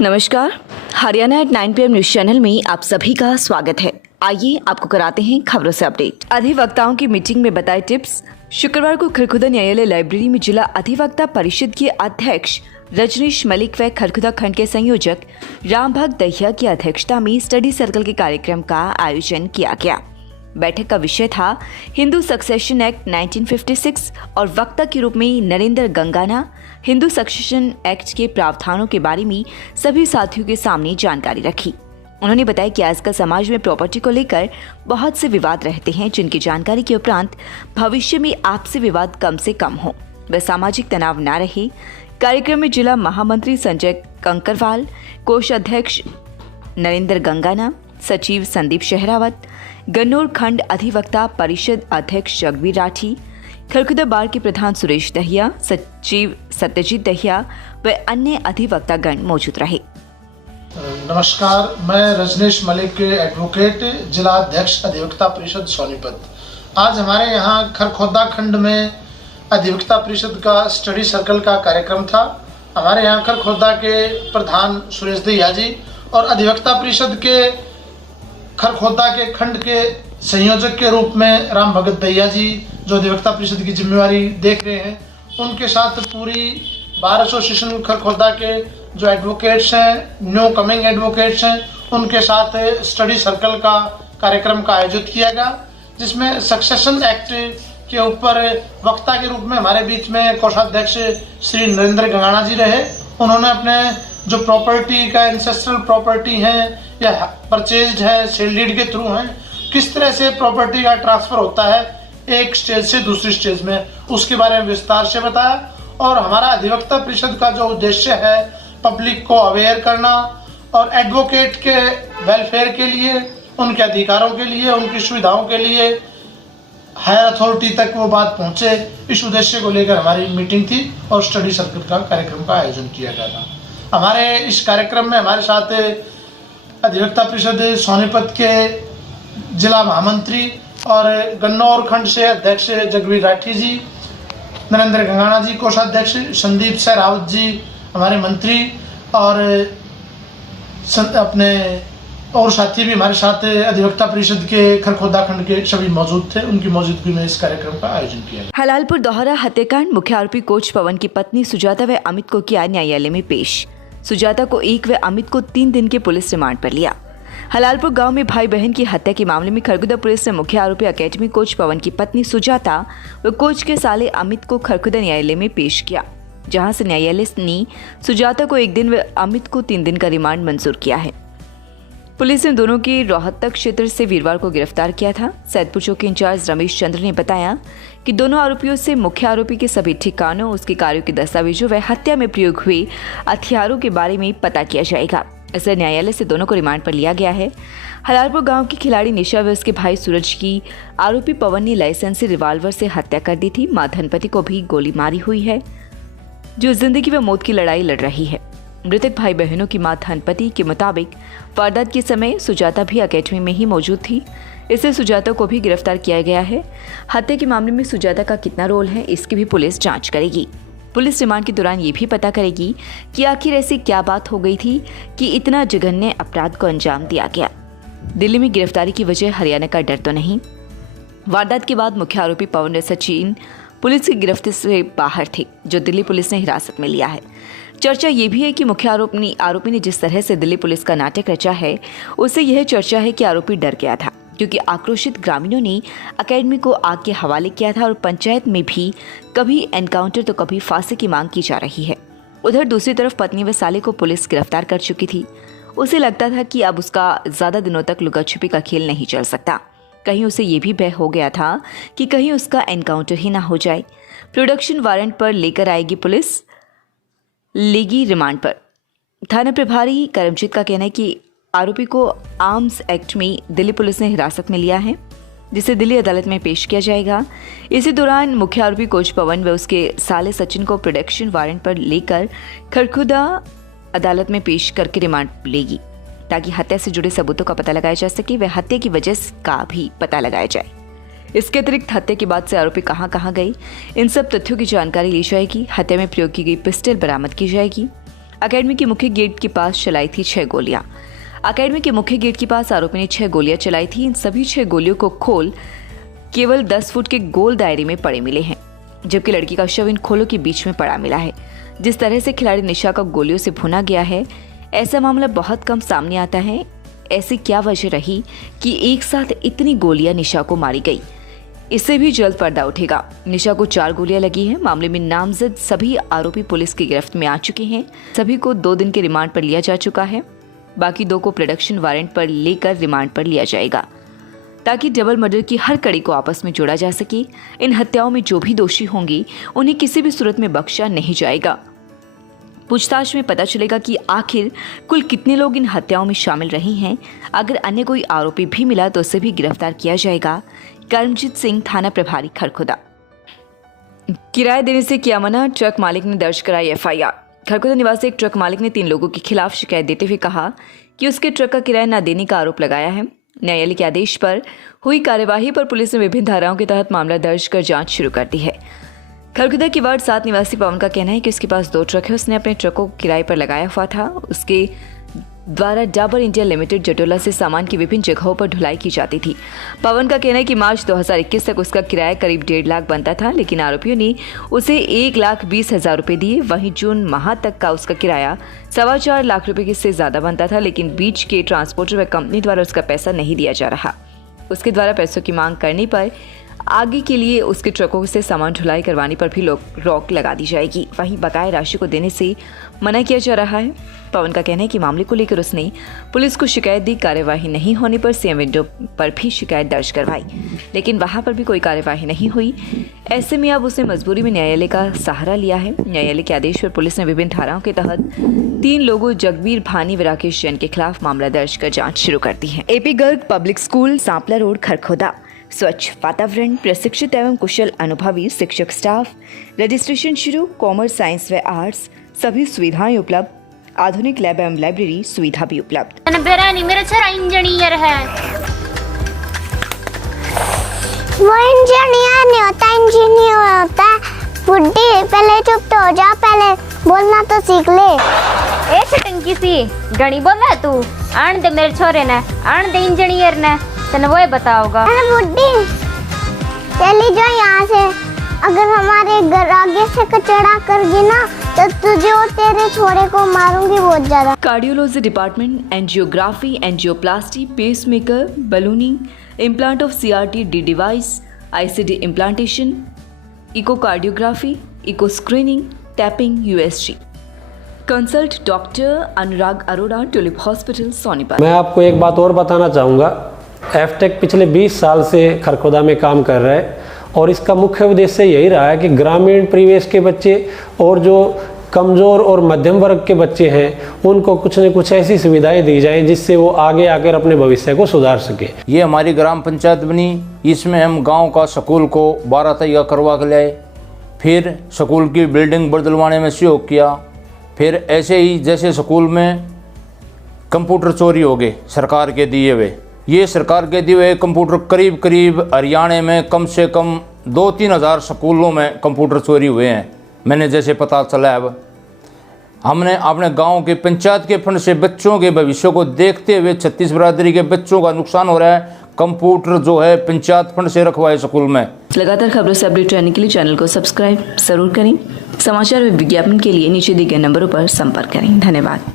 नमस्कार, Haryana at 9 PM news channel में आप सभी का स्वागत है। आइए आपको कराते हैं खबरों से अपडेट। अधिवक्ताओं की मीटिंग में बताए टिप्स। शुक्रवार को खरखुदा न्यायालय लाइब्रेरी में जिला अधिवक्ता परिषद के अध्यक्ष रजनीश मलिक व खरखुदा खंड के संयोजक रामभक्त दहिया की अध्यक्षता में स्टडी सर्कल के कार्यक्रम का आयोजन किया गया। बैठक का विषय था हिंदू सक्सेशन एक्ट 1956 और वक्ता के रूप में नरेंद्र गंगाना हिंदू सक्सेशन एक्ट के प्रावधानों के बारे में सभी साथियों के सामने जानकारी रखी। उन्होंने बताया कि आजकल समाज में प्रॉपर्टी को लेकर बहुत से विवाद रहते हैं, जिनकी जानकारी के उपरांत भविष्य में आपसी विवाद कम से कम हो व सामाजिक तनाव न रहे। कार्यक्रम में जिला महामंत्री संजय कंकरवाल, कोषाध्यक्ष नरेंद्र गंगाना, सचिव संदीप शेहरावत, गन्नौर खंड अधिवक्ता परिषद अध्यक्ष जगवीर राठी, खरखुदा बार के प्रधान सुरेश दहिया, सचिव सत्यजीत दहिया व अन्य अधिवक्तागण मौजूद रहे। नमस्कार, मैं रजनीश मलिक एडवोकेट, जिला अध्यक्ष अधिवक्ता परिषद सोनीपत। आज हमारे यहाँ खरखोदा खंड में अधिवक्ता परिषद का स्टडी सर्कल का कार्यक्रम था। हमारे यहाँ खरखोदा के प्रधान सुरेश दहिया जी और अधिवक्ता परिषद के खरखोदा के खंड के संयोजक के रूप में राम भगत दहिया जी, जो अधिवक्ता परिषद की जिम्मेवारी देख रहे हैं, उनके साथ पूरी बार एसोसिएशन खरखोदा के जो एडवोकेट्स हैं, न्यू कमिंग एडवोकेट्स हैं, उनके साथ स्टडी सर्कल का कार्यक्रम का आयोजित किया गया, जिसमें सक्सेशन एक्ट के ऊपर वक्ता के रूप में हमारे बीच में कोषाध्यक्ष श्री नरेंद्र गंगाना जी रहे। उन्होंने अपने जो प्रॉपर्टी का एंसेस्ट्रल प्रॉपर्टी है या परचेज्ड है, सेल डीड के थ्रू है, किस तरह से प्रॉपर्टी का ट्रांसफर होता है एक स्टेज से दूसरी स्टेज में, उसके बारे में विस्तार से बताया। और हमारा अधिवक्ता परिषद का जो उद्देश्य है पब्लिक को अवेयर करना और एडवोकेट के वेलफेयर के लिए, उनके अधिकारों के लिए, उनकी सुविधाओं के लिए हायर अथॉरिटी तक वो बात पहुंचे, इस उद्देश्य को लेकर हमारी मीटिंग थी और स्टडी सर्कल का कार्यक्रम का आयोजन किया गया था। हमारे इस कार्यक्रम में हमारे साथ अधिवक्ता परिषद सोनीपत के जिला महामंत्री और गन्नौर खंड से अध्यक्ष जगवीर राठी जी, नरेंद्र गंगाना जी कोषाध्यक्ष, संदीप शेहरावत जी हमारे मंत्री और अपने और साथी भी हमारे साथ अधिवक्ता परिषद के खरखोदा खंड के सभी मौजूद थे। उनकी मौजूदगी में इस कार्यक्रम का आयोजन किया गया। हलालपुर दोहरा हत्याकांड मुख्य आरोपी कोच पवन की पत्नी सुजाता व अमित को किया न्यायालय में पेश। सुजाता को 1 व अमित को 3 दिन के पुलिस रिमांड पर लिया। हलालपुर गांव में भाई बहन की हत्या के मामले में खरखुदा पुलिस ने मुख्य आरोपी अकेडमी कोच पवन की पत्नी सुजाता व कोच के साले अमित को खरखुदा न्यायालय में पेश किया, जहां से न्यायालय ने सुजाता को 1 दिन व अमित को 3 दिन का रिमांड मंजूर किया है। पुलिस ने दोनों की रोहतक क्षेत्र से वीरवार को गिरफ्तार किया था। सैदपुर चौकी इंचार्ज रमेश चंद्र ने बताया कि दोनों आरोपियों से मुख्य आरोपी के सभी ठिकानों, उसके कार्यों के दस्तावेजों व हत्या में प्रयोग हुए हथियारों के बारे में पता किया जाएगा। इसलिए न्यायालय से दोनों को रिमांड पर लिया गया है। हलालपुर गांव की खिलाड़ी निशा व उसके भाई सूरज की आरोपी पवन ने लाइसेंसी रिवाल्वर से हत्या कर दी थी। मां धनपति को भी गोली मारी हुई है, जो जिंदगी व मौत की लड़ाई लड़ रही है। मृतक भाई बहनों की मां धनपति के मुताबिक वारदात के समय सुजाता भी अकेडमी में ही मौजूद थी, इससे सुजाता को भी गिरफ्तार किया गया है। हत्या के मामले में सुजाता का कितना रोल है, इसकी भी पुलिस जांच करेगी। पुलिस रिमांड के दौरान ये भी पता करेगी कि आखिर ऐसी क्या बात हो गई थी कि इतना जघन्य अपराध को अंजाम दिया गया। दिल्ली में गिरफ्तारी की वजह हरियाणा का डर तो नहीं। वारदात के बाद मुख्य आरोपी पवन व सचिन पुलिस की गिरफ्त से बाहर थे, जो दिल्ली पुलिस ने हिरासत में लिया है। चर्चा ये भी है कि मुख्य आरोपी ने जिस तरह से दिल्ली पुलिस का नाटक रचा है, उससे यह चर्चा है कि आरोपी डर गया था, क्योंकि आक्रोशित ग्रामीणों ने अकेडमी को आग के हवाले किया था और पंचायत में भी कभी एनकाउंटर तो कभी फांसी की मांग की जा रही है। उधर दूसरी तरफ पत्नी व साले को पुलिस गिरफ्तार कर चुकी थी। उसे लगता था कि अब उसका ज्यादा दिनों तक लुका छिपी का खेल नहीं चल सकता। कहीं उसे ये भी भय हो गया था कि कहीं उसका एनकाउंटर ही ना हो जाए। प्रोडक्शन वारंट पर लेकर आएगी पुलिस, लेगी रिमांड पर। थाना प्रभारी करमजीत का कहना है कि आरोपी को आर्म्स एक्ट में दिल्ली पुलिस ने हिरासत में लिया है, जिसे दिल्ली अदालत में पेश किया जाएगा। इसी दौरान मुख्य आरोपी कोच पवन व उसके साले सचिन को प्रोडक्शन वारंट पर लेकर खरखुदा अदालत में पेश करके रिमांड लेगी, ताकि हत्या से जुड़े सबूतों का पता लगाया जा सके व हत्या की वजह का भी पता लगाया जाए। इसके अतिरिक्त हत्या के बाद से आरोपी कहां कहां गए, इन सब तथ्यों की जानकारी ली जाएगी। हत्या में प्रयोग की गई पिस्टल बरामद की जाएगी। अकेडमी के मुख्य गेट के पास चलाई थी 6 गोलियां। अकेडमी के मुख्य गेट के पास आरोपी ने 6 गोलियां चलाई थी। इन सभी 6 गोलियों को खोल केवल 10 फुट के गोल दायरे में पड़े मिले हैं, जबकि लड़की का शव इन खोलों के बीच में पड़ा मिला है। जिस तरह से खिलाड़ी निशा का गोलियों से भुना गया है, ऐसा मामला बहुत कम सामने आता है। ऐसी क्या वजह रही कि एक साथ इतनी गोलियां निशा को मारी गई? इससे भी जल्द पर्दा उठेगा। निशा को 4 गोलियां लगी हैं। मामले में नामजद सभी आरोपी पुलिस की गिरफ्त में आ चुके हैं। सभी को 2 दिन के रिमांड पर लिया जा चुका है। बाकी 2 को प्रोडक्शन वारंट पर लेकर रिमांड पर लिया जाएगा, ताकि डबल मर्डर की हर कड़ी को आपस में जोड़ा जा सके। इन हत्याओं में जो भी दोषी होंगे उन्हें किसी भी सूरत में बख्शा नहीं जाएगा। पूछताछ में पता चलेगा कि आखिर कुल कितने लोग इन हत्याओं में शामिल रहे हैं। अगर अन्य कोई आरोपी भी मिला तो उसे भी गिरफ्तार किया जाएगा। कर्मजीत सिंह, थाना प्रभारी, खरखोदा। किराया देने से किया मना, ट्रक मालिक ने दर्ज कराई एफआईआर। खरखोदा निवासी एक ट्रक मालिक ने 3 लोगों के खिलाफ शिकायत देते हुए कहा कि उसके ट्रक का किराया न देने का आरोप लगाया है। न्यायालय के आदेश पर हुई कार्यवाही पर पुलिस ने विभिन्न धाराओं के तहत मामला दर्ज कर जांच शुरू कर दी है। खरखोदा की वार्ड 7 निवासी पवन का कहना है कि उसके पास 2 ट्रक है। उसने अपने ट्रकों को किराए पर लगाया हुआ था। उसके द्वारा डाबर इंडिया लिमिटेड जटोला से सामान की विभिन्न जगहों पर ढुलाई की जाती थी। पवन का कहना है कि मार्च 2021 तक उसका किराया करीब 1.5 लाख बनता था, लेकिन आरोपियों ने उसे 1,20,000 रुपये दिए। वहीं जून माह तक का उसका किराया 4.25 लाख रुपये से ज़्यादा बनता था, लेकिन बीच के ट्रांसपोर्टर व कंपनी द्वारा उसका पैसा नहीं दिया जा रहा। उसके द्वारा पैसों की मांग करने पर आगे के लिए उसके ट्रकों से सामान ढुलाई करवाने पर भी रोक लगा दी जाएगी। वहीं बकाया राशि को देने से मना किया जा रहा है। पवन का कहना है कि मामले को लेकर उसने पुलिस को शिकायत दी। कार्यवाही नहीं होने पर सीएम विंडो पर भी शिकायत दर्ज करवाई, लेकिन वहां पर भी कोई कार्यवाही नहीं हुई। ऐसे में अब उसने मजबूरी में न्यायालय का सहारा लिया है। न्यायालय के आदेश पर पुलिस ने विभिन्न धाराओं के तहत 3 लोगों जगबीर भानी व राकेश जैन के खिलाफ मामला दर्ज कर जाँच शुरू कर दी है। AP Garg public school, Sampla road, Kharkhoda. स्वच्छ वातावरण, प्रशिक्षित एवं कुशल अनुभवी शिक्षक स्टाफ, रजिस्ट्रेशन शुरू, कॉमर्स, साइंस व आर्ट्स, सभी सुविधाएं उपलब्ध, आधुनिक लैब एवं लाइब्रेरी सुविधा भी उपलब्ध। मेरा छोरा इंजीनियर है। वो इंजीनियर नहीं होता, इंजीनियर होता है। बुड्ढी, पहले चुप तो हो जा, पहले बोलना तो सीख ले। ए छटंकी सी गणी बोला है तू। आन दे मेरे छोरे ने, आन दे इंजीनियर ने, तने वो बताओगा। अरे बुड्ढी, चली जा यहाँ से। अगर हमारे घर आगे से कचरा करगी ना तो तुझे और तेरे छोरे को मारूंगी बहुत ज्यादा। Cardiology department, angiography, angioplasty, pacemaker, ballooning, implant of CRT D device, ICD implantation, echocardiography, echo screening, tapping, USG। Consult doctor Anurag Arora, Tulip hospital, Sonipat. मैं आपको एक बात और बताना चाहूँगा। एफटेक पिछले 20 साल से खरखोदा में काम कर रहा है और इसका मुख्य उद्देश्य यही रहा है कि ग्रामीण परिवेश के बच्चे और जो कमज़ोर और मध्यम वर्ग के बच्चे हैं उनको कुछ न कुछ ऐसी सुविधाएं दी जाएं जिससे वो आगे आकर अपने भविष्य को सुधार सके। ये हमारी ग्राम पंचायत बनी, इसमें हम गांव का स्कूल को 12 तैयार करवा के लाए, फिर स्कूल की बिल्डिंग बदलवाने में सहयोग किया। फिर ऐसे ही जैसे स्कूल में कंप्यूटर चोरी हो गए सरकार के दिए हुए, ये सरकार के दिए हुए कंप्यूटर करीब करीब हरियाणा में कम से कम 2-3 हज़ार स्कूलों में कंप्यूटर चोरी हुए हैं। मैंने जैसे पता चला, अब हमने अपने गांव के पंचायत के फंड से बच्चों के भविष्य को देखते हुए 36 बिरादरी के बच्चों का नुकसान हो रहा है। कंप्यूटर जो है पंचायत फंड से रखवाए स्कूल में। लगातार खबरों से अपडेट रहने के लिए चैनल को सब्सक्राइब जरूर करें। समाचार व विज्ञापन के लिए नीचे दिए गए नंबरों पर संपर्क करें। धन्यवाद।